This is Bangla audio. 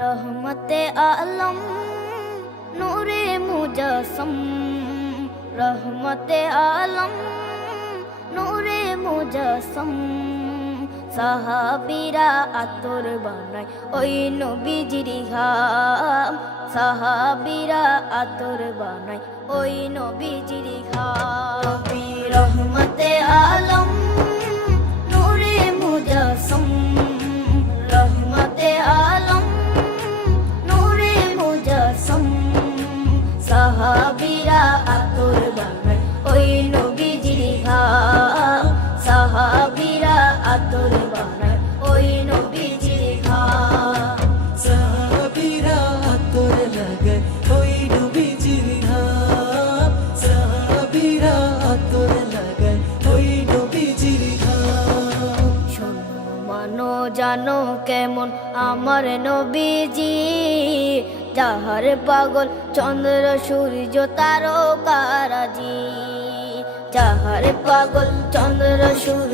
रहमते आलम नूरे मुजस्सम, रहमते आलम नूरे मुजस्सम। সাহাবীরা আতর বানায় ওই নবীজির ঘাম, সাহাবীরা আতর বানায় ওই নবীজির ঘাম। নবী রহমতে আলম নূরে মুজস্সম, রহমতে আলম নূরে মুজস্সম। সাহাবীরা আতর বানায় ওই নবীজির ঘাম, সাহাবীরা আতর বানায় ওই নবীজির ঘাম। সাহাবীরা আতর লাগায় ওই নবীজির ঘাম, সাহাবীরা আতর লাগায় ওই নবীজির ঘাম। শোনো মানো জানো কেমন আমার নবীজি, যাহার পাগল চন্দ্র সূর্য তারকারাজি, যাহার পাগল চন্দ্র সূর্য